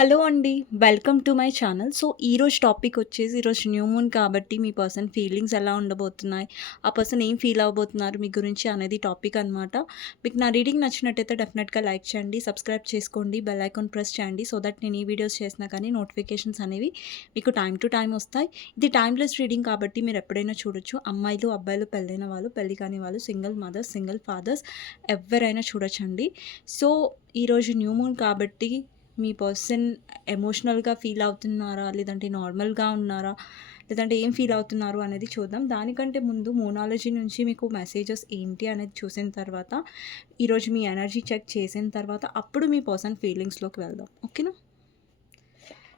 Hello అండి. Welcome to my channel. So, ఈరోజు topic వచ్చేసి ఈరోజు న్యూ మూన్ కాబట్టి మీ పర్సన్ ఫీలింగ్స్ ఎలా ఉండబోతున్నాయి? ఆ పర్సన్ ఏం ఫీల్ అవ్వబోతున్నారు మీ గురించి అనేది టాపిక్ అనమాట. మీకు నా రీడింగ్ నచ్చినట్టయితే డెఫినెట్‌గా లైక్ చేయండి, సబ్స్క్రైబ్ చేసుకోండి, బెల్ ఐకాన్ ప్రెస్ చేయండి. సో దట్ నేను ఈ వీడియోస్ చేసినా కానీ నోటిఫికేషన్స్ అనేవి మీకు టైమ్ టు టైమ్ వస్తాయి. ఇది టైమ్‌లెస్ రీడింగ్ కాబట్టి మీరు ఎప్పుడైనా చూడొచ్చు. అమ్మాయిలు, అబ్బాయిలు, పెళ్ళైన వాళ్ళు, పెళ్లి కాని వాళ్ళు, సింగిల్ మదర్స్, సింగిల్ ఫాదర్స్ ఎవ్వరైనా చూడొచ్చండి. సో, ఈరోజు న్యూ మూన్ కాబట్టి మీ పర్సన్ ఎమోషనల్‌గా ఫీల్ అవుతున్నారా? లేదంటే నార్మల్‌గా ఉన్నారా? లేదంటే ఏం ఫీల్ అవుతున్నారు అనేది చూద్దాం. దానికంటే ముందు మోనాలజీ నుంచి మీకు మెసేజెస్ ఏంటి అనేది చూసిన తర్వాత, ఈరోజు మీ ఎనర్జీ చెక్ చేసిన తర్వాత, అప్పుడు మీ పర్సన్ ఫీలింగ్స్‌లోకి వెళ్దాం. ఓకేనా?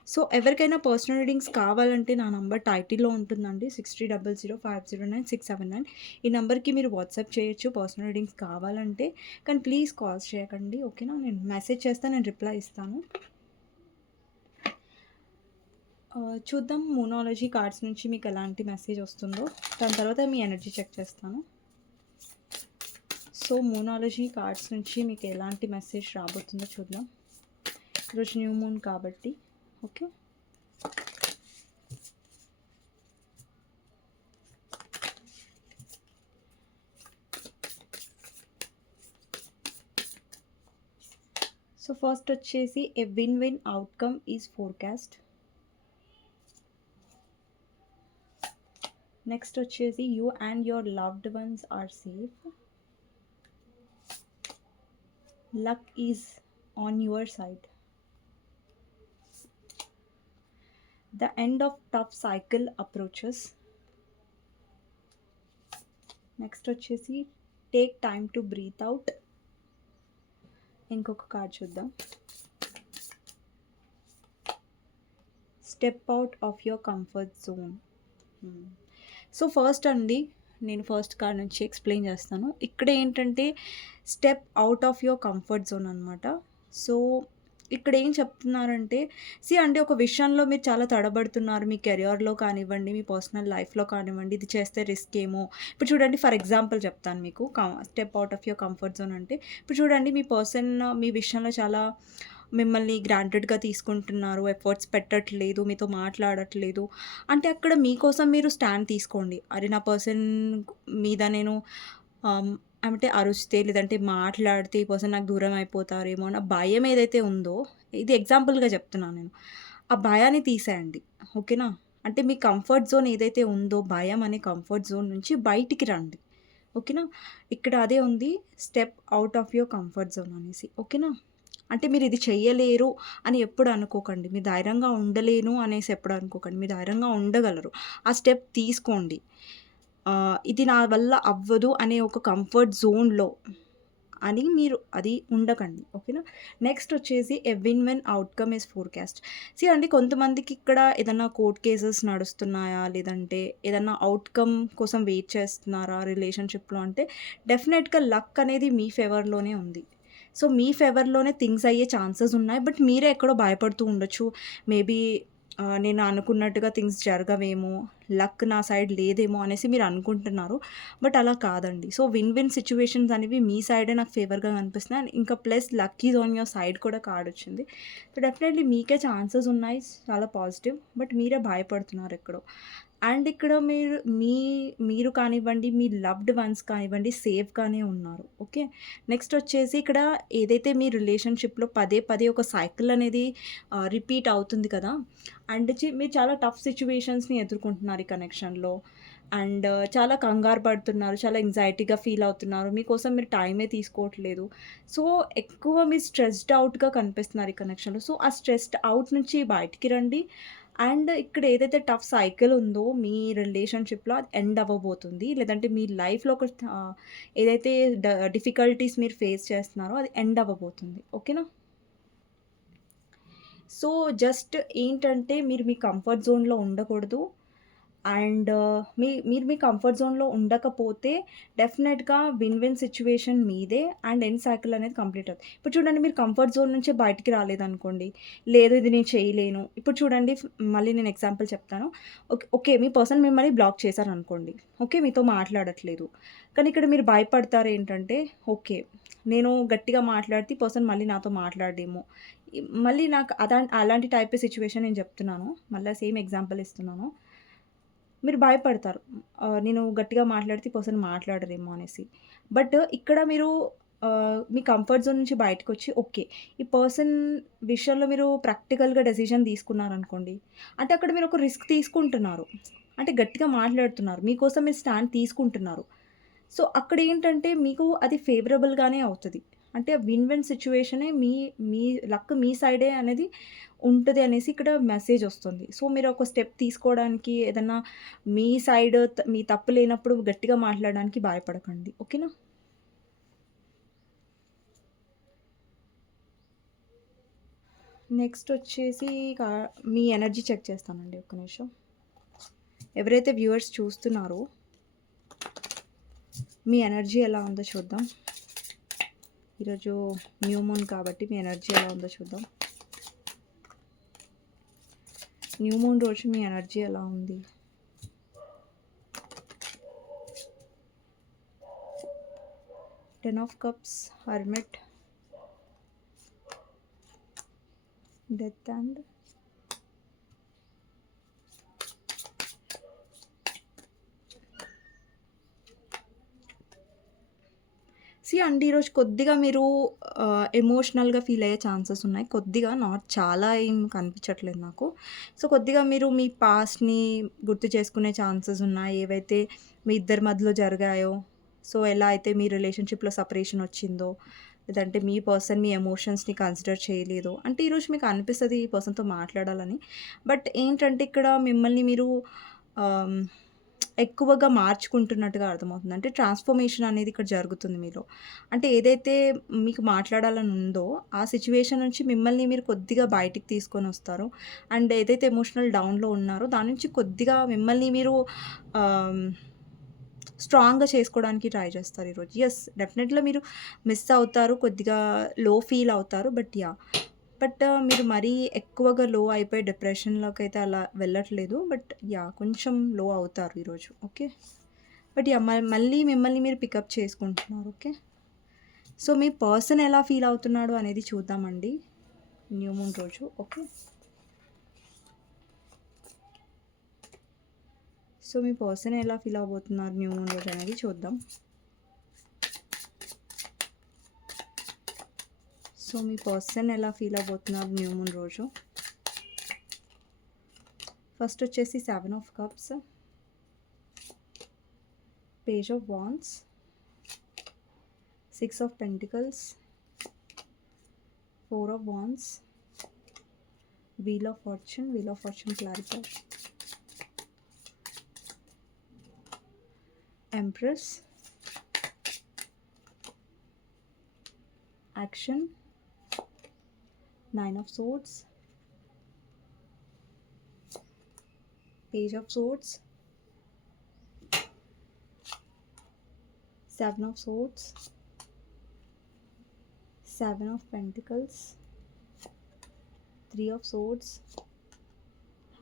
సో, ఎవరికైనా పర్సనల్ రీడింగ్స్ కావాలంటే నా నంబర్ టైటిల్‌లో ఉంటుందండి. 6300509679. ఈ నంబర్‌కి మీరు వాట్సాప్ చేయొచ్చు పర్సనల్ రీడింగ్స్ కావాలంటే. కానీ ప్లీజ్ కాల్స్ చేయకండి. ఓకేనా? నేను మెసేజ్ చేస్తా, నేను రిప్లై ఇస్తాను. చూద్దాం మోనాలజీ కార్డ్స్ నుంచి మీకు ఎలాంటి మెసేజ్ వస్తుందో. దాని తర్వాత మీ ఎనర్జీ చెక్ చేస్తాను. సో, మోనాలజీ కార్డ్స్ నుంచి మీకు ఎలాంటి మెసేజ్ రాబోతుందో చూద్దాం. ఈరోజు న్యూ మూన్ కాబట్టి. ఓకే. సో, ఫస్ట్ వచ్చేసి a win win outcome is forecast. Next వచ్చేసి you and your loved ones are safe. Luck is on your side. The end of tough cycle approaches. Next వచ్చేసి take time to breathe out. ఇంకొక card చూద్దాం. Step out of your comfort zone. So first అండి, నేను first card నుంచి explain చేస్తాను. ఇక్కడ ఏంటంటే step out of your comfort zone అనమాట. సో ఇక్కడ ఏం చెప్తున్నారంటే, అంటే ఒక విషయంలో మీరు చాలా తడబడుతున్నారు. మీ కెరియర్‌లో కానివ్వండి, మీ పర్సనల్ లైఫ్‌లో కానివ్వండి, ఇది చేస్తే రిస్క్ ఏమో. ఇప్పుడు చూడండి, ఫర్ ఎగ్జాంపుల్ చెప్తాను మీకు. Step out of your comfort zone అంటే, ఇప్పుడు చూడండి, మీ పర్సన్ మీ విషయంలో చాలా మిమ్మల్ని గ్రాంటెడ్‌గా తీసుకుంటున్నారు. ఎఫర్ట్స్ పెట్టట్లేదు, మీతో మాట్లాడట్లేదు. అంటే అక్కడ మీకోసం మీరు స్టాండ్ తీసుకోండి. అరే! నా పర్సన్ మీద నేను అంటే అరుస్తే, లేదంటే మాట్లాడితే ఈ పర్సన్ నాకు దూరం అయిపోతారేమో అన్న భయం ఏదైతే ఉందో, ఇది ఎగ్జాంపుల్‌గా చెప్తున్నాను నేను. ఆ భయాన్ని తీసేయండి. ఓకేనా? అంటే మీ కంఫర్ట్ జోన్ ఏదైతే ఉందో, భయం అనే కంఫర్ట్ జోన్ నుంచి బయటికి రండి. ఓకేనా? ఇక్కడ అదే ఉంది, step out of your comfort zone అనేసి. ఓకేనా? అంటే మీరు ఇది చెయ్యలేరు అని ఎప్పుడు అనుకోకండి. మీరు ధైర్యంగా ఉండలేను అనేసి ఎప్పుడు అనుకోకండి. మీరు ధైర్యంగా ఉండగలరు. ఆ స్టెప్ తీసుకోండి. ఇది నా వల్ల అవ్వదు అనే ఒక కంఫర్ట్ జోన్‌లో అని మీరు అది ఉండకండి. ఓకేనా? నెక్స్ట్ వచ్చేసి ఎ win win outcome is forecast. అండి, కొంతమందికి ఇక్కడ ఏదన్నా కోర్ట్ కేసెస్ నడుస్తున్నాయా? లేదంటే ఏదన్నా అవుట్‌కమ్ కోసం వెయిట్ చేస్తున్నారా రిలేషన్‌షిప్‌లో అంటే, డెఫినెట్‌గా లక్ అనేది మీ ఫేవర్‌లోనే ఉంది. సో, మీ ఫేవర్‌లోనే థింగ్స్ అయ్యే ఛాన్సెస్ ఉన్నాయి. బట్ మీరే ఎక్కడో భయపడుతూ ఉండొచ్చు. మేబీ నేను అనుకున్నట్టుగా థింగ్స్ జరగవేమో, లక్ నా సైడ్ లేదేమో అనేసి మీరు అనుకుంటున్నారు. బట్ అలా కాదండి. సో, విన్ విన్ సిట్యుయేషన్స్ అనేవి మీ సైడే నాకు ఫేవర్‌గా కనిపిస్తున్నాయి. అండ్ ఇంకా plus luck is on your side కూడా కార్డ్ వచ్చింది. సో, డెఫినెట్‌లీ మీకే ఛాన్సెస్ ఉన్నాయి. చాలా పాజిటివ్. బట్ మీరే భయపడుతున్నారు ఎక్కడో. అండ్ ఇక్కడ మీరు కానివ్వండి, మీ లవ్డ్ వన్స్ కానివ్వండి, సేఫ్‌గానే ఉన్నారు. ఓకే. నెక్స్ట్ వచ్చేసి ఇక్కడ ఏదైతే మీ రిలేషన్‌షిప్‌లో పదే పదే ఒక సైకిల్ అనేది రిపీట్ అవుతుంది కదా! అండ్ మీరు చాలా టఫ్ సిట్యుయేషన్స్‌ని ఎదుర్కొంటున్నారు ఈ కనెక్షన్‌లో. అండ్ చాలా కంగారు పడుతున్నారు. చాలా యాంగ్జైటీగా ఫీల్ అవుతున్నారు. మీకోసం మీరు టైమే తీసుకోవట్లేదు. సో, ఎక్కువ మీరు స్ట్రెస్డ్ అవుట్‌గా కనిపిస్తున్నారు ఈ కనెక్షన్‌లో. సో, ఆ స్ట్రెస్డ్ అవుట్ నుంచి బయటికి రండి. అండ్ ఇక్కడ ఏదైతే టఫ్ సైకిల్ ఉందో మీ రిలేషన్‌షిప్‌లో అది ఎండ్ అవ్వబోతుంది. లేదంటే మీ లైఫ్‌లో ఒక ఏదైతే డిఫికల్టీస్ మీరు ఫేస్ చేస్తున్నారో అది ఎండ్ అవ్వబోతుంది. ఓకేనా? సో, జస్ట్ ఏంటంటే మీరు మీ కంఫర్ట్ జోన్‌లో ఉండకూడదు. అండ్ మీరు మీ కంఫర్ట్ జోన్‌లో ఉండకపోతే డెఫినెట్‌గా విన్ విన్ సిట్యుయేషన్ మీదే అండ్ ఎండ్ సైకిల్ అనేది కంప్లీట్ అవుతుంది. ఇప్పుడు చూడండి మీరు కంఫర్ట్ జోన్ నుంచే బయటికి రాలేదనుకోండి, లేదు ఇది నేను చేయలేను. ఇప్పుడు చూడండి మళ్ళీ నేను ఎగ్జాంపుల్ చెప్తాను. ఓకే. మీ పర్సన్ మిమ్మల్ని బ్లాక్ చేశారనుకోండి. ఓకే. మీతో మాట్లాడట్లేదు. కానీ ఇక్కడ మీరు భయపడతారేంటంటే, ఓకే. నేను గట్టిగా మాట్లాడితే ఈ పర్సన్ మళ్ళీ నాతో మాట్లాడడేమో. మళ్ళీ నాకు అలాంటి టైప్ సిట్యుయేషన్ నేను చెప్తున్నాను. మళ్ళా సేమ్ ఎగ్జాంపుల్ ఇస్తున్నాను. మీరు భయపడతారు. నేను గట్టిగా మాట్లాడితే ఈ పర్సన్ మాట్లాడరేమో అనేసి. బట్ ఇక్కడ మీరు మీ కంఫర్ట్ జోన్ నుంచి బయటకొచ్చి ఓకే. ఈ పర్సన్ విషయంలో మీరు ప్రాక్టికల్‌గా డెసిషన్ తీసుకున్నారనుకోండి. అంటే అక్కడ మీరు ఒక రిస్క్ తీసుకుంటున్నారు. అంటే గట్టిగా మాట్లాడుతున్నారు. మీకోసం మీరు స్టాండ్ తీసుకుంటున్నారు. సో, అక్కడేంటంటే మీకు అది ఫేవరబుల్‌గానే అవుతది. అంటే విన్ విన్ సిట్యుయేషనే మీ మీ లక్ మీ సైడే అనేది ఉంటది అనేసి ఇక్కడ మెసేజొస్తుంది. సో, మీరు ఒక స్టెప్ తీసుకోవడానికి ఏదన్నా మీ సైడ్ మీ తప్పు లేనప్పుడు గట్టిగా మాట్లాడడానికి భయపడకండి. ఓకేనా? నెక్స్ట్ వచ్చేసి కా మీ ఎనర్జీ చెక్ చేస్తానండి. ఒక్క నిమిషం. ఎవరైతే వ్యూవర్స్ చూస్తున్నారో మీ ఎనర్జీ ఎలా ఉందో చూద్దాం. ఈరోజు న్యూ మూన్ కాబట్టి మీ ఎనర్జీ ఎలా ఉందో చూద్దాం. న్యూ మూన్ రోజు మీ ఎనర్జీ ఎలా ఉంది? 10 of cups, hermit, death and అండి ఈరోజు కొద్దిగా మీరు ఎమోషనల్‌గా ఫీల్ అయ్యే ఛాన్సెస్ ఉన్నాయి. కొద్దిగా నాట్ చాలా ఏం కనిపించట్లేదు నాకు. సో, కొద్దిగా మీరు మీ పాస్ట్‌ని గుర్తు చేసుకునే ఛాన్సెస్ ఉన్నాయి. ఏవైతే మీ ఇద్దరి మధ్యలో జరిగాయో, సో, ఎలా అయితే మీ రిలేషన్‌షిప్‌లో సెపరేషన్ వచ్చిందో, లేదంటే మీ పర్సన్ మీ ఎమోషన్స్‌ని కన్సిడర్ చేయలేదో, అంటే ఈరోజు మీకు అనిపిస్తది ఈ పర్సన్‌తో మాట్లాడాలని. బట్ ఏంటంటే ఇక్కడ మిమ్మల్ని మీరు ఆహ్ ఎక్కువగా మార్చుకుంటున్నట్టుగా అర్థమవుతుంది. అంటే ట్రాన్స్‌ఫర్మేషన్ అనేది ఇక్కడ జరుగుతుంది మీలో. అంటే ఏదైతే మీకు మాట్లాడాలని ఉందో, ఆ సిట్యుయేషన్ నుంచి మిమ్మల్ని మీరు కొద్దిగా బయటికి తీసుకొనొస్తారు. అండ్ ఏదైతే ఎమోషనల్ డౌన్‌లో ఉన్నారో, దాని నుంచి కొద్దిగా మిమ్మల్ని మీరు ఆహ్, స్ట్రాంగ్‌గా చేసుకోవడానికి ట్రై చేస్తారు ఈరోజు. యెస్, డెఫినెట్‌గా మీరు మిస్ అవుతారు. కొద్దిగా లో ఫీల్ అవుతారు. But yeah! బట్ మీరు మరీ ఎక్కువగా లో అయిపోయి డిప్రెషన్‌లోకైతే అలా వెళ్ళట్లేదు. But yeah! కొంచెం లో అవుతారు ఈరోజు. ఓకే. But yeah! మళ్ళీ మిమ్మల్ని మీరు పికప్ చేసుకుంటున్నారు. ఓకే. సో, మీ పర్సన్ ఎలా ఫీల్ అవుతున్నాడు అనేది చూద్దామండి న్యూ మూన్ రోజు. ఓకే. సో, మీ పర్సన్ ఎలా ఫీల్ అవ్వబోతున్నారు న్యూ మూన్ రోజు అనేది చూద్దాం. సో, మీ పర్సన్ ఎలా ఫీల్ అవ్వబోతున్నారు న్యూ మూన్ రోజు? ఫస్ట్ వచ్చేసి 7 of cups, page of wands, 6 of pentacles, 4 of wands, wheel of fortune clarify, empress, action, 9 of swords, page of swords, 7 of swords, 7 of pentacles, 3 of swords,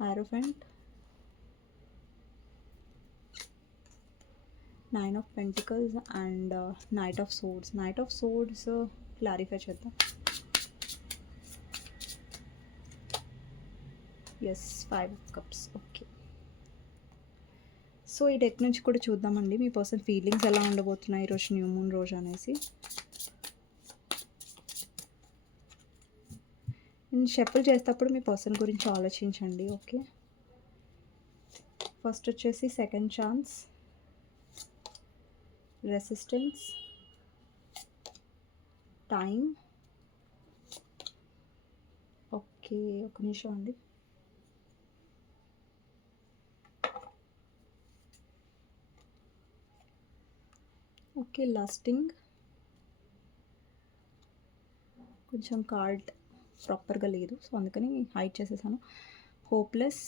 hierophant, 9 of pentacles and knight of swords clarify చేద్దాం. Yes, 5 of cups. Okay. So, ఈ deck నుంచి కూడా చూద్దామండి మీ person feelings ఎలా ఉండబోతున్నాయి ఈరోజు new moon రోజు అనేసి. షఫుల్ చేసేటప్పుడు మీ పర్సన్ గురించి ఆలోచించండి. ఓకే. ఫస్ట్ వచ్చేసి second chance, resistance, time. Okay, ఒక నిమిషం అండి. Okay, lusting. కొంచెం కార్డ్ ప్రాపర్గా లేదు, సో అందుకని హైడ్ చేసేసాను. Hopeless,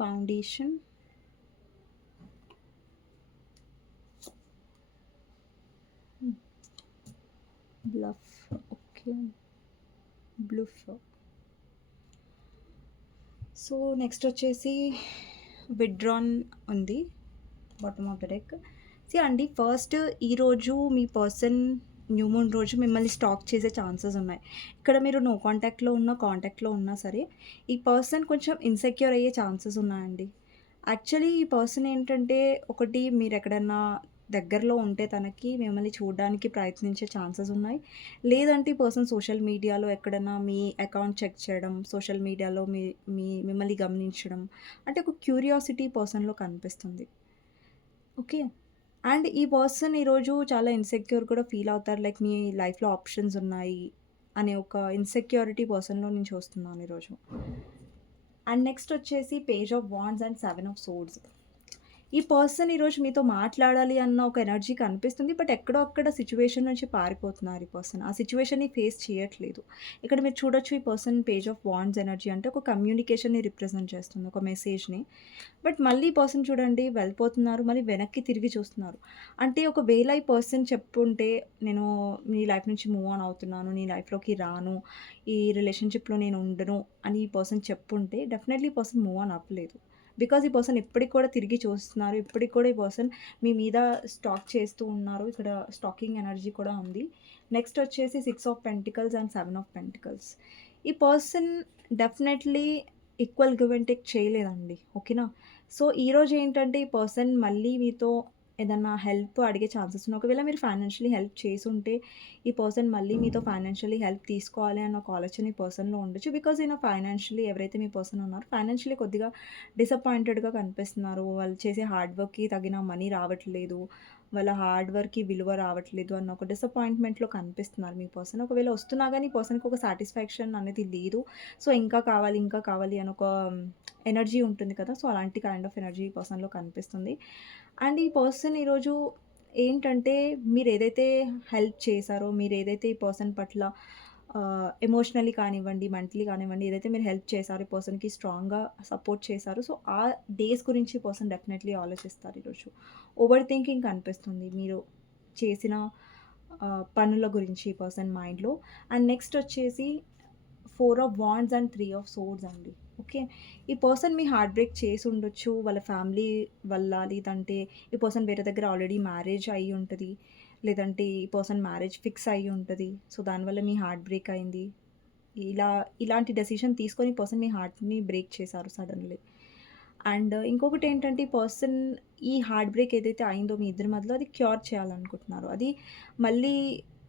foundation, bluff, okay, bluff. So next వచ్చేసి విత్‌డ్రాన్ ఉంది బాటమ్ ఆఫ్ ద డెక్. అండి ఫస్ట్ ఈరోజు మీ పర్సన్ న్యూ మూన్ రోజు మిమ్మల్ని స్టాక్ చేసే ఛాన్సెస్ ఉన్నాయి. ఇక్కడ మీరు నో కాంటాక్ట్‌లో ఉన్నా, కాంటాక్ట్‌లో ఉన్నా సరే ఈ పర్సన్ కొంచెం ఇన్‌సెక్యూర్ అయ్యే ఛాన్సెస్ ఉన్నాయండి. యాక్చువల్లీ ఈ పర్సన్ ఏంటంటే ఒకటి మీరెక్కడన్నా దగ్గరలో ఉంటే తనకి మిమ్మల్ని చూడడానికి ప్రయత్నించే ఛాన్సెస్ ఉన్నాయి. లేదంటే ఈ పర్సన్ సోషల్ మీడియాలో ఎక్కడన్నా మీ అకౌంట్ చెక్ చేయడం, సోషల్ మీడియాలో మిమ్మల్ని గమనించడం, అంటే ఒక క్యూరియాసిటీ పర్సన్‌లో కనిపిస్తుంది. ఓకే. అండ్ ఈ పర్సన్ ఈరోజు చాలా ఇన్‌సెక్యూర్ కూడా ఫీల్ అవుతారు. లైక్ మీ లైఫ్‌లో ఆప్షన్స్ ఉన్నాయి అనే ఒక ఇన్‌సెక్యూరిటీ పర్సన్‌లో నేను చూస్తున్నాను ఈరోజు. అండ్ నెక్స్ట్ వచ్చేసి page of wands and 7 of swords. ఈ పర్సన్ ఈరోజు మీతో మాట్లాడాలి అన్న ఒక ఎనర్జీ కనిపిస్తుంది. బట్ ఎక్కడో అక్కడ సిట్యుయేషన్ నుంచి పారిపోతున్నారు ఈ పర్సన్. ఆ సిట్యుయేషన్‌ని ఫేస్ చేయట్లేదు. ఇక్కడ మీరు చూడొచ్చు ఈ person page of wands energy అంటే ఒక కమ్యూనికేషన్‌ని రిప్రజెంట్ చేస్తుంది. ఒక మెసేజ్‌ని. బట్ మళ్ళీ ఈ పర్సన్ చూడండి వెళ్ళిపోతున్నారు. మళ్ళీ వెనక్కి తిరిగి చూస్తున్నారు. అంటే ఒకవేళ ఈ పర్సన్ చెప్పుంటే నేను నీ లైఫ్ నుంచి మూవ్ ఆన్ అవుతున్నాను. నీ లైఫ్‌లోకి రాను. ఈ రిలేషన్‌షిప్‌లో నేను ఉండను అని ఈ పర్సన్ చెప్పుంటే డెఫినెట్‌లీ ఈ పర్సన్ మూవ్ ఆన్ అవ్వలేదు. బికాజ్ ఈ పర్సన్ ఇప్పటికి కూడా తిరిగి చూస్తున్నారు. ఇప్పటికి కూడా ఈ పర్సన్ మీ మీద స్టాక్ చేస్తూ ఉన్నారు. ఇక్కడ స్టాకింగ్ ఎనర్జీ కూడా ఉంది. నెక్స్ట్ వచ్చేసి 6 of pentacles and 7 of pentacles. ఈ person definitely equal give and take చేయలేదండి. ఓకేనా? సో, ఈరోజు ఏంటంటే ఈ పర్సన్ మళ్ళీ మీతో ఏదన్నా హెల్ప్ అడిగే ఛాన్సెస్ ఉన్నాయి. ఒకవేళ మీరు ఫైనాన్షియల్లీ హెల్ప్ చేసుంటే ఈ పర్సన్ మళ్ళీ మీతో ఫైనాన్షియల్లీ హెల్ప్ తీసుకోవాలి అన్న ఒక ఆలోచన ఈ పర్సన్‌లో ఉండొచ్చు. బికాజ్ ఈయన ఫైనాన్షియల్లీ ఎవరైతే మీ పర్సన్ ఉన్నారో ఫైనాన్షియల్లీ కొద్దిగా డిసప్పాయింటెడ్‌గా కనిపిస్తున్నారు. వాళ్ళు చేసే హార్డ్ వర్క్‌కి తగిన మనీ రావట్లేదు. వాళ్ళ హార్డ్ వర్క్‌కి విలువ రావట్లేదు అన్న ఒక డిసప్పాయింట్‌మెంట్‌లో కనిపిస్తున్నారు మీ పర్సన్. ఒకవేళ వస్తున్నా గానీ ఈ పర్సన్‌కి ఒక సాటిస్ఫాక్షన్ అనేది లేదు. సో, ఇంకా కావాలి, ఇంకా కావాలి అని ఒక ఎనర్జీ ఉంటుంది కదా! సో, అలాంటి కైండ్ ఆఫ్ ఎనర్జీ ఈ పర్సన్‌లో కనిపిస్తుంది. అండ్ ఈ పర్సన్ ఈరోజు ఏంటంటే మీరేదైతే హెల్ప్ చేశారో, మీరేదైతే ఈ పర్సన్ పట్ల ఎమోషనల్లీ కానివ్వండి, మెంటలీ కానివ్వండి, ఏదైతే మీరు హెల్ప్ చేశారో, ఈ పర్సన్‌కి స్ట్రాంగ్‌గా సపోర్ట్ చేశారో, సో, ఆ డేస్ గురించి ఈ పర్సన్ డెఫినెట్‌లీ ఆలోచిస్తారు ఈరోజు. ఓవర్ థింకింగ్ కనిపిస్తుంది మీరు చేసిన పనుల గురించి ఈ పర్సన్ మైండ్‌లో. అండ్ నెక్స్ట్ వచ్చేసి 4 of wands and 3 of swords అండి. ఓకే. ఈ పర్సన్ మీ హార్ట్ బ్రేక్ చేసి ఉండొచ్చు. వాళ్ళ ఫ్యామిలీ వల్ల, లేదంటే ఈ పర్సన్ వేరే దగ్గర ఆల్రెడీ మ్యారేజ్ అయ్యి ఉంటది. లేదంటే ఈ పర్సన్ మ్యారేజ్ ఫిక్స్ అయ్యి ఉంటది. సో, దానివల్ల మీ హార్ట్ బ్రేక్ అయింది. ఇలాంటి డెసిషన్ తీసుకొని ఈ పర్సన్ మీ హార్ట్‌ని బ్రేక్ చేశారు సడెన్‌లీ. అండ్ ఇంకొకటేంటంటే ఈ పర్సన్ ఈ హార్ట్ బ్రేక్ ఏదైతే అయిందో మీ ఇద్దరి మధ్యలో అది క్యూర్ చేయాలనుకుంటున్నారు. అది మళ్ళీ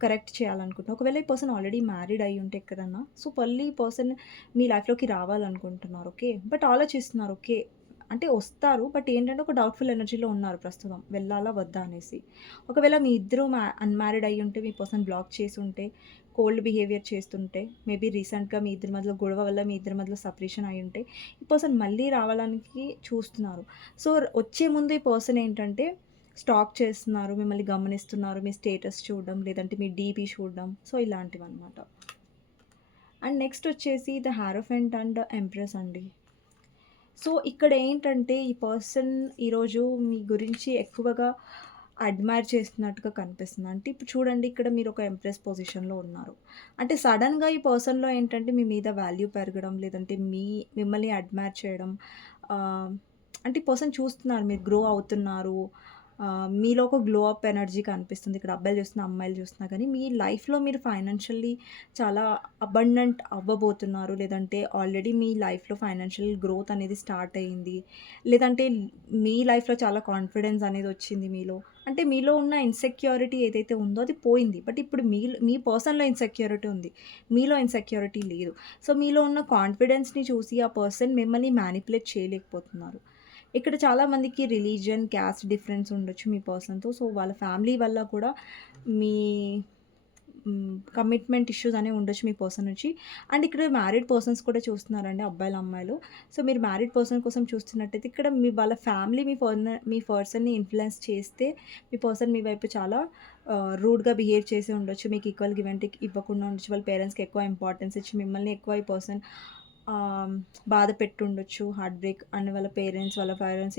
కరెక్ట్ చేయాలనుకుంటున్నారు. ఒకవేళ ఈ పర్సన్ ఆల్రెడీ మ్యారీడ్ అయ్యి ఉంటే ఎక్కడన్నా, సో, మళ్ళీ ఈ పర్సన్ మీ లైఫ్‌లోకి రావాలనుకుంటున్నారు. ఓకే. బట్ ఆలోచిస్తున్నారు. ఓకే. అంటే వస్తారు. బట్ ఏంటంటే ఒక డౌట్‌ఫుల్ ఎనర్జీలో ఉన్నారు ప్రస్తుతం. వెళ్ళాలా? వద్దా? అనేసి. ఒకవేళ మీ ఇద్దరు అన్‌మ్యారీడ్ అయ్యుంటే మీ పర్సన్ బ్లాక్ చేసుంటే, కోల్డ్ బిహేవియర్ చేస్తుంటే, మేబీ రీసెంట్‌గా మీ ఇద్దరి మధ్యలో గొడవ వల్ల మీ ఇద్దరి మధ్యలో సెపరేషన్ అయ్యుంటే, ఈ పర్సన్ మళ్ళీ రావడానికి చూస్తున్నారు. సో, వచ్చే ముందు ఈ పర్సన్ ఏంటంటే స్టాక్ చేస్తున్నారు, మిమ్మల్ని గమనిస్తున్నారు, మీ స్టేటస్ చూడడం, లేదంటే మీ డీపీ చూడడం. సో, ఇలాంటివన్నమాట. అండ్ నెక్స్ట్ వచ్చేసి ద హారోఫెంట్ అండ్ ఎంప్రెస్ అండి. సో, ఇక్కడ ఏంటంటే ఈ పర్సన్ ఈరోజు మీ గురించి ఎక్కువగా అడ్మైర్ చేస్తున్నట్టుగా కనిపిస్తుంది. అంటే ఇప్పుడు చూడండి ఇక్కడ మీరు ఒక ఎంప్రెస్ పొజిషన్‌లో ఉన్నారు. అంటే సడెన్‌గా ఈ పర్సన్‌లో ఏంటంటే మీ మీద వాల్యూ పెరగడం, లేదంటే మిమ్మల్ని అడ్మైర్ చేయడం, ఆహ్, అంటే ఈ పర్సన్ చూస్తున్నారు మీరు గ్రో అవుతున్నారు. మీలో ఒక గ్లో అప్ ఎనర్జీ కనిపిస్తుంది. ఇక్కడ అబ్బాయిలు చూస్తున్నా, అమ్మాయిలు చూస్తున్నా గానీ మీ లైఫ్‌లో మీరు ఫైనాన్షియల్లీ చాలా అబండెంట్ అవ్వబోతున్నారు. లేదంటే ఆల్రెడీ మీ లైఫ్‌లో ఫైనాన్షియల్ గ్రోత్ అనేది స్టార్ట్ అయింది. లేదంటే మీ లైఫ్‌లో చాలా కాన్ఫిడెన్స్ అనేది వచ్చింది మీలో. అంటే మీలో ఉన్న ఇన్‌సెక్యూరిటీ ఏదైతే ఉందో అది పోయింది. బట్ ఇప్పుడు మీ పర్సన్‌లో ఇన్‌సెక్యూరిటీ ఉంది. మీలో ఇన్‌సెక్యూరిటీ లేదు. సో, మీలో ఉన్న కాన్ఫిడెన్స్‌ని చూసి ఆ పర్సన్ మిమ్మల్ని మ్యానిపులేట్ చేయలేకపోతున్నారు. ఇక్కడ చాలామందికి రిలీజియన్, క్యాస్ట్ డిఫరెన్స్ ఉండొచ్చు మీ పర్సన్‌తో. సో, వాళ్ళ ఫ్యామిలీ వల్ల కూడా మీ కమిట్మెంట్ ఇష్యూస్ అనేవి ఉండొచ్చు మీ పర్సన్ నుంచి. అండ్ ఇక్కడ మ్యారీడ్ పర్సన్స్ కూడా చూస్తున్నారండి అబ్బాయిలు, అమ్మాయిలు. సో, మీరు మ్యారీడ్ పర్సన్ కోసం చూస్తున్నట్టయితే ఇక్కడ వాళ్ళ ఫ్యామిలీ మీ పర్సన్‌ని ఇన్‌ఫ్లుయెన్స్ చేస్తే మీ పర్సన్ మీ వైపు చాలా రూడ్‌గా బిహేవ్ చేసి ఉండొచ్చు. మీకు ఈక్వల్ గివ్ అండ్ టేక్ ఇవ్వకుండా ఉండొచ్చు. వాళ్ళ పేరెంట్స్‌కి ఎక్కువ ఇంపార్టెన్స్ ఇచ్చి మిమ్మల్ని ఎక్కువ ఈ పర్సన్ ఆహ్, బాధ పెట్టుండొచ్చు. హార్ట్ బ్రేక్ అండ్ వాళ్ళ పేరెంట్స్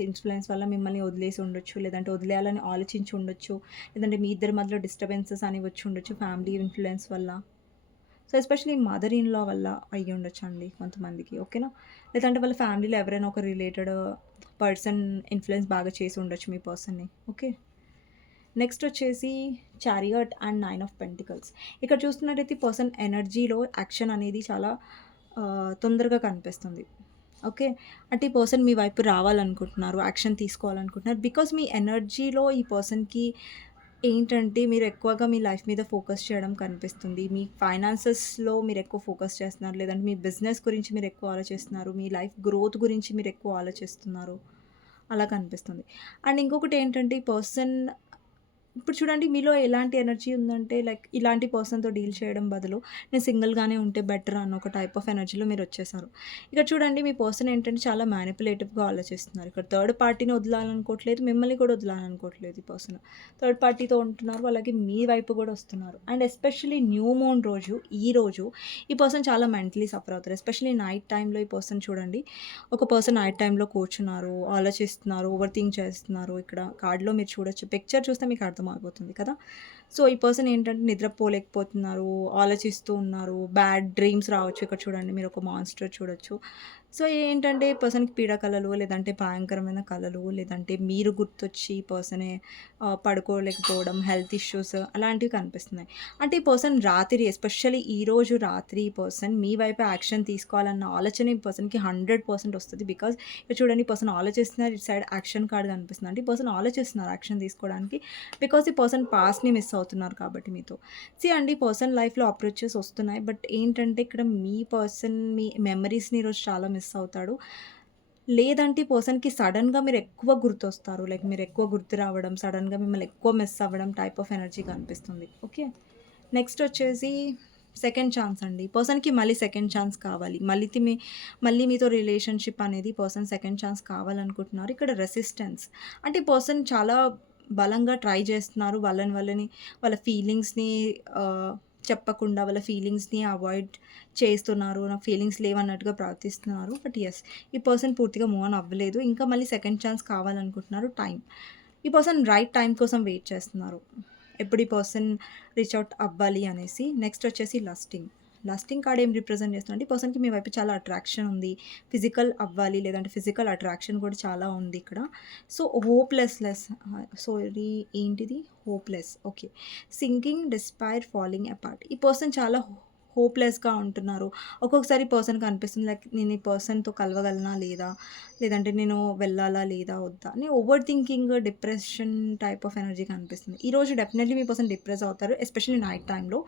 ఇన్‌ఫ్లూయెన్స్ వల్ల మిమ్మల్ని వదిలేసి ఉండొచ్చు. లేదంటే వదిలేయాలని ఆలోచించి ఉండొచ్చు. లేదంటే మీ ఇద్దరి మధ్యలో డిస్టర్బెన్సెస్ అనేవి వచ్చి ఉండొచ్చు ఫ్యామిలీ ఇన్‌ఫ్లూయెన్స్ వల్ల. So, especially mother in law వల్ల అయ్యుండొచ్చండి కొంతమందికి. ఓకేనా? లేదంటే వాళ్ళ ఫ్యామిలీలో ఎవరైనా ఒక రిలేటెడ్ పర్సన్ ఇన్‌ఫ్లూయెన్స్ బాగా చేసి ఉండొచ్చు మీ పర్సన్‌ని. ఓకే. నెక్స్ట్ వచ్చేసి చారియట్ అండ్ 9 ఆఫ్ పెంటికల్స్. ఇక్కడ చూస్తున్నట్టయితే ఈ పర్సన్ ఎనర్జీలో యాక్షన్ అనేది చాలా తొందరగా కనిపిస్తుంది. ఓకే. అంటే ఈ పర్సన్ మీ వైపు రావాలనుకుంటున్నారు. యాక్షన్ తీసుకోవాలనుకుంటున్నారు. బికాజ్ మీ ఎనర్జీలో ఈ పర్సన్‌కి ఏంటంటే మీరు ఎక్కువగా మీ లైఫ్ మీద ఫోకస్ చేయడం కనిపిస్తుంది. మీ ఫైనాన్సెస్‌లో మీరు ఎక్కువ ఫోకస్ చేస్తున్నారు. లేదంటే మీ బిజినెస్ గురించి మీరు ఎక్కువ ఆలోచిస్తున్నారు. మీ లైఫ్ గ్రోత్ గురించి మీరు ఎక్కువ ఆలోచిస్తున్నారు. అలా కనిపిస్తుంది. అండ్ ఇంకొకటి ఏంటంటే ఈ పర్సన్ ఇప్పుడు చూడండి మీలో ఎలాంటి ఎనర్జీ ఉందంటే లైక్ ఇలాంటి పర్సన్‌తో డీల్ చేయడం బదులు నేను సింగిల్‌గానే ఉంటే బెటర్ అన్న ఒక టైప్ ఆఫ్ ఎనర్జీలో మీరొచ్చేసారు. ఇక్కడ చూడండి మీ పర్సన్ ఏంటంటే చాలా మ్యానిపులేటివ్‌గా ఆలోచిస్తున్నారు. ఇక్కడ థర్డ్ పార్టీని వదలాలనుకోవట్లేదు. మిమ్మల్ని కూడా వదలాలనుకోవట్లేదు ఈ పర్సన్. థర్డ్ పార్టీతో ఉంటున్నారు. అలాగే మీ వైపు కూడా వస్తున్నారు. అండ్ ఎస్పెషల్లీ న్యూ మూన్ రోజు, ఈ రోజు ఈ పర్సన్ చాలా మెంటలీ సఫర్ అవుతారు. ఎస్పెషల్లీ నైట్ టైమ్‌లో ఈ పర్సన్ చూడండి. ఒక పర్సన్ నైట్ టైమ్‌లో కూర్చున్నారు, ఆలోచిస్తున్నారు, ఓవర్ థింక్ చేస్తున్నారు. ఇక్కడ కార్డ్‌లో మీరు చూడొచ్చు. పిక్చర్ చూస్తే మీకు అర్థమైపోతుంది కదా! సో, ఈ పర్సన్ ఏంటంటే నిద్రపోలేకపోతున్నారు, ఆలోచిస్తూ ఉన్నారు. బ్యాడ్ డ్రీమ్స్ రావచ్చు. ఇక్కడ చూడండి మీరొక మాన్స్టర్ చూడొచ్చు. సో, ఏంటంటే ఈ పర్సన్‌కి పీడ కలలు, లేదంటే భయంకరమైన కలలు, లేదంటే మీరు గుర్తొచ్చి ఈ పర్సనే పడుకోలేకపోవడం, హెల్త్ ఇష్యూస్ అలాంటివి కనిపిస్తున్నాయి. అంటే ఈ పర్సన్ రాత్రి ఎస్పెషల్లీ ఈరోజు రాత్రి ఈ పర్సన్ మీ వైపే యాక్షన్ తీసుకోవాలన్న ఆలోచన ఈ పర్సన్‌కి 100% వస్తది. బికాజ్ ఇక్కడ చూడండి ఈ పర్సన్ ఆలోచిస్తున్నారు. ఇటు సైడ్ యాక్షన్ కార్డ్ కనిపిస్తుంది. అంటే ఈ పర్సన్ ఆలోచిస్తున్నారు యాక్షన్ తీసుకోవడానికి. బికాజ్ ఈ పర్సన్ పాస్ట్‌ని మిస్ అవుతున్నారు కాబట్టి మీతో. అండి పర్సన్ లైఫ్‌లో అప్రోచెస్ వస్తున్నాయి. బట్ ఏంటంటే ఇక్కడ మీ పర్సన్ మీ మెమరీస్‌ని ఈరోజు చాలా మిస్ అవుతాడు. లేదంటే ఈ పర్సన్‌కి సడెన్‌గా మీరెక్కువ గుర్తొస్తారు. లైక్ మీరెక్కువ గుర్తు రావడం, సడెన్‌గా మిమ్మల్ని ఎక్కువ మిస్ అవ్వడం టైప్ ఆఫ్ ఎనర్జీ కనిపిస్తుంది. ఓకే. నెక్స్ట్ వచ్చేసి సెకండ్ ఛాన్స్ అండి. పర్సన్‌కి మళ్ళీ సెకండ్ ఛాన్స్ కావాలి. మళ్ళీ మీతో రిలేషన్‌షిప్ అనేది పర్సన్ సెకండ్ ఛాన్స్ కావాలనుకుంటున్నారు. ఇక్కడ రెసిస్టెన్స్ అంటే ఈ పర్సన్ చాలా బలంగా ట్రై చేస్తున్నారు. వాళ్ళ ఫీలింగ్స్‌ని చెప్పకుండా వాళ్ళ ఫీలింగ్స్‌ని అవాయిడ్ చేస్తున్నారు. నాకు ఫీలింగ్స్ లేవన్నట్టుగా ప్రవర్తిస్తున్నారు. బట్ యెస్ ఈ పర్సన్ పూర్తిగా మూవ్ ఆన్ అవ్వలేదు. ఇంకా మళ్ళీ సెకండ్ ఛాన్స్ కావాలనుకుంటున్నారు. టైం. ఈ పర్సన్ రైట్ టైం కోసం వెయిట్ చేస్తున్నారు. ఎప్పుడు ఈ పర్సన్ రీచ్ ఔట్ అవ్వాలి అనేసి. నెక్స్ట్ వచ్చేసి లస్టింగ్. లస్టింగ్ కార్డ్ ఏం రిప్రజెంట్ చేస్తుందంటే ఈ పర్సన్‌కి మీ వైపు చాలా అట్రాక్షన్ ఉంది. ఫిజికల్ అవ్వాలి లేదంటే ఫిజికల్ అట్రాక్షన్ కూడా చాలా ఉంది ఇక్కడ. సో, సారీ ఏంటిది? Hopeless. Okay. Sinking, despair, falling apart. ఈ పర్సన్ చాలా హోప్‌లెస్‌గా ఉంటున్నారు. ఒక్కొక్కసారి పర్సన్‌కి అనిపిస్తుంది లైక్ నేను ఈ పర్సన్‌తో కలవగలనా లేదా? లేదంటే నేను వెళ్ళాలా లేదా వద్దా? అని over thinking, depression type of energy కనిపిస్తుంది. ఈరోజు డెఫినెట్‌లీ మీ పర్సన్ డిప్రెస్ అవుతారు. ఎస్పెషల్లీ నైట్ టైమ్‌లో.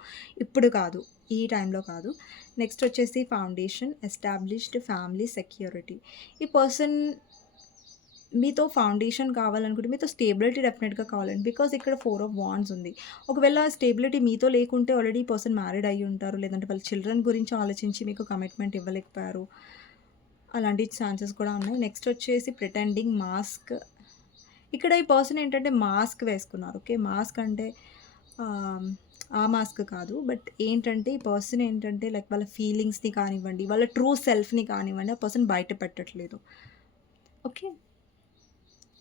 ఇప్పుడు కాదు. ఈ టైంలో కాదు. నెక్స్ట్ వచ్చేసి ఫౌండేషన్, ఎస్టాబ్లిష్డ్ ఫ్యామిలీ, సెక్యూరిటీ. ఈ పర్సన్ మీతో ఫౌండేషన్ కావాలనుకుంటే మీతో స్టేబిలిటీ డెఫినెట్‌గా కావాలండి. బికాజ్ ఇక్కడ 4 ఆఫ్ వాండ్స్ ఉంది. ఒకవేళ స్టేబిలిటీ మీతో లేకుంటే ఆల్రెడీ ఈ పర్సన్ మ్యారీడ్ అయ్యి ఉంటారు. లేదంటే వాళ్ళ చిల్డ్రన్ గురించి ఆలోచించి మీకు కమిట్మెంట్ ఇవ్వలేకపోయారు. అలాంటి ఛాన్సెస్ కూడా ఉన్నాయి. నెక్స్ట్ వచ్చేసి ప్రిటెండింగ్, మాస్క్. ఇక్కడ ఈ పర్సన్ ఏంటంటే మాస్క్ వేసుకున్నారు. ఓకే. మాస్క్ అంటే ఆహ్, ఆ మాస్క్ కాదు. బట్ ఏంటంటే ఈ పర్సన్ ఏంటంటే లైక్ వాళ్ళ ఫీలింగ్స్‌ని కానివ్వండి, వాళ్ళ ట్రూ సెల్ఫ్‌ని కానివ్వండి ఆ పర్సన్ బయట పెట్టట్లేదు. ఓకే.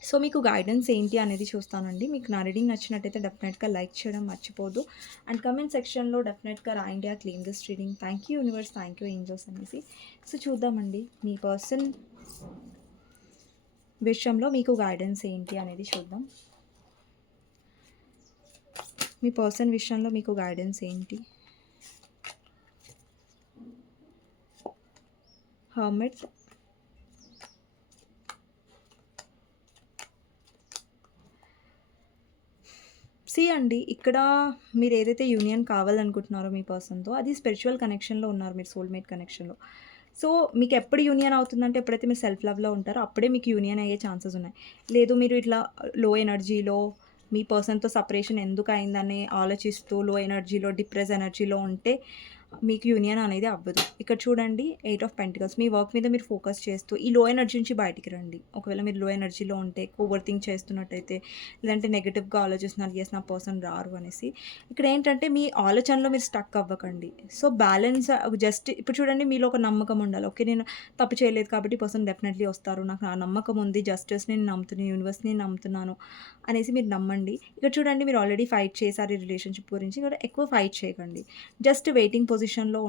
సో, మీకు గైడెన్స్ ఏంటి అనేది చూస్తానండి. మీకు నా రీడింగ్ నచ్చినట్టయితే డెఫినెట్‌గా లైక్ చేయడం మర్చిపోవద్దు. అండ్ కామెంట్ సెక్షన్‌లో డెఫినెట్‌గా రాయండి claim this reading. Thank you universe, thank you angels అనేసి. సో, చూద్దామండి మీ పర్సన్ విషయంలో మీకు గైడెన్స్ ఏంటి అనేది చూద్దాం. మీ పర్సన్ విషయంలో మీకు గైడెన్స్ ఏంటి? హర్మిట్, అండి ఇక్కడ మీరేదైతే యూనియన్ కావాలనుకుంటున్నారో మీ పర్సన్‌తో అది స్పిరిచువల్ కనెక్షన్‌లో ఉన్నారు మీరు సోల్‌మేట్ కనెక్షన్‌లో. సో, మీకెప్పుడు యూనియన్ అవుతుందంటే ఎప్పుడైతే మీరు సెల్ఫ్ లవ్‌లో ఉంటారో అప్పుడే మీకు యూనియన్ అయ్యే ఛాన్సెస్ ఉన్నాయి. లేదు మీరు ఇట్లా లో ఎనర్జీలో మీ పర్సన్‌తో సెపరేషన్ ఎందుకయిందని ఆలోచిస్తూ లో ఎనర్జీలో, డిప్రెస్ ఎనర్జీలో ఉంటే మీకు యూనియన్ అనేది అవ్వదు. ఇక్కడ చూడండి 8 ఆఫ్ పెంటికల్స్ మీ వర్క్ మీద మీరు ఫోకస్ చేస్తూ ఈ లో ఎనర్జీ నుంచి బయటికి రండి. ఒకవేళ మీరు లో ఎనర్జీలో ఉంటే ఓవర్ థింక్ చేస్తున్నట్టయితే లేదంటే నెగెటివ్‌గా ఆలోచిస్తున్నారు. యెస్ నా పర్సన్ రారు అనేసి. ఇక్కడ ఏంటంటే మీ ఆలోచనలో మీరు స్టక్ అవ్వకండి. సో బ్యాలెన్స్ జస్ట్ ఇప్పుడు చూడండి మీలో ఒక నమ్మకం ఉండాలి. ఓకే. నేను తప్పు చేయలేదు కాబట్టి ఈ పర్సన్ డెఫినెట్‌లీ వస్తారు. నాకు ఆ నమ్మకం ఉంది. జస్టిస్‌ని నేను నమ్ముతున్నాను. యూనివర్స్‌ని నమ్ముతున్నాను అనేసి మీరు నమ్మండి. ఇక్కడ చూడండి మీరు ఆల్రెడీ ఫైట్ చేశారు ఈ రిలేషన్‌షిప్ గురించి. ఇక్కడ ఎక్కువ ఫైట్ చేయకండి. జస్ట్ వెయిటింగ్ పొజిషన్‌లో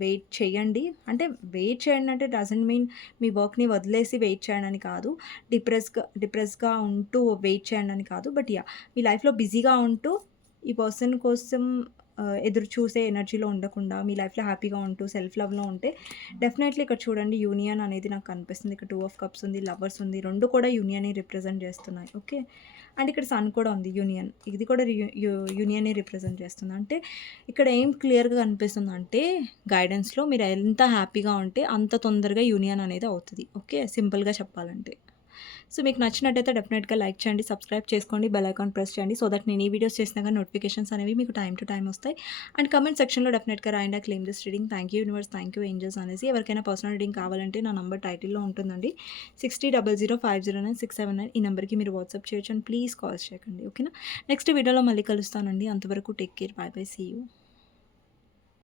వెయిట్ చేయండి. అంటే వెయిట్ చేయండి అంటే డజంట్ మీన్ మీ వర్క్‌ని వదిలేసి వెయిట్ చేయండి అని కాదు. డిప్రెస్‌గా ఉంటూ వెయిట్ చేయండి అని కాదు. But yeah! మీ లైఫ్‌లో బిజీగా ఉంటూ ఈ పర్సన్ కోసం ఎదురు చూసే ఎనర్జీలో ఉండకుండా మీ లైఫ్‌లో హ్యాపీగా ఉంటూ సెల్ఫ్ లవ్‌లో ఉంటే డెఫినెట్‌లీ ఇక్కడ చూడండి యూనియన్ అనేది నాకు కనిపిస్తుంది. ఇక్కడ 2 ఆఫ్ కప్స్ ఉంది, లవర్స్ ఉంది. 2 కూడా యూనియన్‌ని రిప్రజెంట్ చేస్తున్నాయి. ఓకే. అండ్ ఇక్కడ సన్ కూడా ఉంది యూనియన్. ఇది కూడా యూనియన్‌ని రిప్రజెంట్ చేస్తుంది. అంటే ఇక్కడ ఏం క్లియర్‌గా కనిపిస్తుందంటే గైడెన్స్‌లో మీరు ఎంత హ్యాపీగా ఉంటే అంత తొందరగా యూనియన్ అనేది అవుతది. ఓకే. సింపుల్‌గా చెప్పాలంటే. సో మీకు నచ్చినట్టయితే డెఫినెట్‌గా లైక్ చేయండి, సబ్స్క్రైబ్ చేసుకోండి, బెల్ ఐకాన్ ప్రెస్ చేయండి. సో దట్ నేను ఈ వీడియోస్ చేసినా గానీ నోటిఫికేషన్స్ అనేవి మీకు టైమ్ టు టైమ్ వస్తాయి. అండ్ కామెంట్ సెక్షన్‌లో డెఫినెట్‌గా రాయండి I claim this reading. Thank you universe, thank you angels అనేసి. ఎవరికైనా పర్సనల్ రీడింగ్ కావాలంటే నా నంబర్ టైటిల్‌లో ఉంటుందండి. 6000509679 ఈ నంబర్‌కి మీరు వాట్సాప్ చేయొచ్చు. అండ్ ప్లీజ్ కాల్స్ చేయకండి. ఓకేనా. నెక్స్ట్ వీడియోలో మళ్ళీ కలుస్తానండి. అంతవరకు take care. Bye bye. See you.